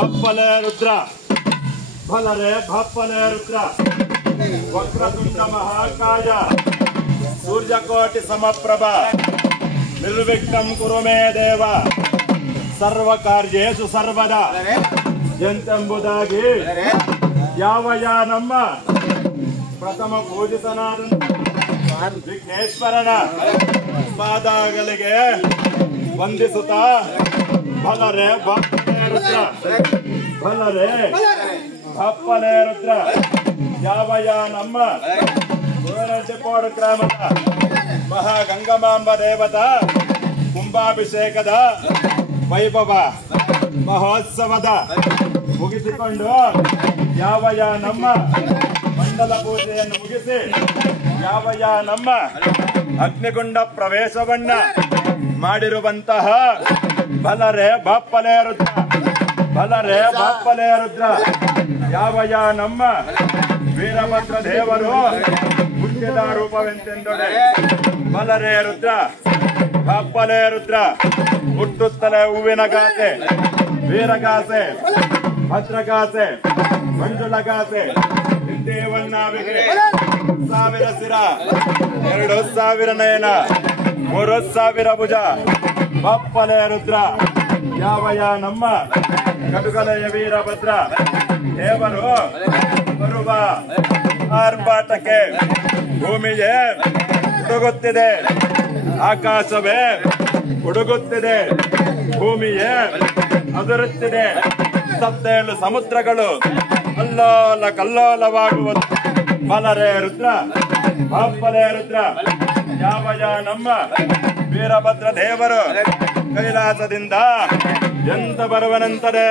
ಭಪ್ಪಲೆ ರುದ್ರ ಬಲರೆ ಭಪ್ಪಲೆ ರುದ್ರ ವಕ್ರತುಂಡ ಮಹಾಕಾಯ ಸೂರ್ಯಕೋಟಿ ಸಮಪ್ರಭ ನಿರ್ವಿಘ್ನಂ ಕುರು ಮೇ ದೇವ ಸರ್ವ ಕಾರ್ಯೇಷು ಸರ್ವದಾ ಎಂತೆಂಬುದಾಗಿ ಯಾವ ನಮ್ಮ ಪ್ರಥಮ ಪೂಜಿತನಾದ ವಿಘ್ನೇಶ್ವರನ ಪಾದಗಳಿಗೆ ವಂದಿಸುತ್ತಾ ಬಲರೆ ಭಪ್ಪಲೆ ರುದ್ರ ಬಲರೆ ಭಪ್ಪಲೆ ರುದ್ರ ಯಾವ ನಮ್ಮ ಗೋರಡ್ಡಿಪಾಡು ಗ್ರಾಮದ ಮಹಾಗಂಗಮಾಂಬ ದೇವತಾ ಕುಂಭಾಭಿಷೇಕದ ವೈಭವ ಮಹೋತ್ಸವದ ಮುಗಿಸಿಕೊಂಡು ಯಾವ ನಮ್ಮ ಮಂಡಲ ಪೂಜೆಯನ್ನು ಮುಗಿಸಿ ಯಾವ ನಮ್ಮ ಅಗ್ನಿಗುಂಡ ಪ್ರವೇಶವನ್ನ ಮಾಡಿರುವಂತಹ ಬಲರೆ ಭಪ್ಪಲೆ ರುದ್ರ ಬಲರೆ ಭಪ್ಪಲೆ ರುದ್ರ ಯಾವ ನಮ್ಮ ವೀರಭದ್ರ ದೇವರು ಹುಟ್ಟಿದ ರೂಪವೆಂತೆಂದೊಡೆ ಬಲರೆ ರುದ್ರ ಭಪ್ಪಲೆ ರುದ್ರ ಹುಟ್ಟುತ್ತಲೇ ಹೂವಿನ ಗಾಸೆ ವೀರಗಾಸೆ ಭದ್ರಗಾಸೆ ಮಂಜುಳಗಾಸೆ ದೇವನ್ನಾವಿಗೆ 1000 ಸಿರ 2000 ನಯನ 3000 ಭುಜ ಭಪ್ಪಲೆ ರುದ್ರ ಯಾವ ನಮ್ಮ ಕಟುಕಲೆಯ ವೀರಭದ್ರ ದೇವರು ಬರುವ ಆರ್ಭಾಟಕ್ಕೆ ಭೂಮಿಗೆ ಹುಡುಗುತ್ತಿದೆ ಆಕಾಶವೇ ಹುಡುಗುತ್ತಿದೆ ಭೂಮಿಯೇ ಅದುರುತ್ತಿದೆ 7 ಸಮುದ್ರಗಳು ಅಲ್ಲೋಲ ಕಲ್ಲೋಲವಾಗುವುದು ಬಲರೆ ರುದ್ರ ಭಪ್ಪಲೆ ರುದ್ರ ಯಾವ ನಮ್ಮ ವೀರಭದ್ರ ದೇವರು ಕೈಲಾಸದಿಂದ ಎಂತ ಬರುವನಂತದೆ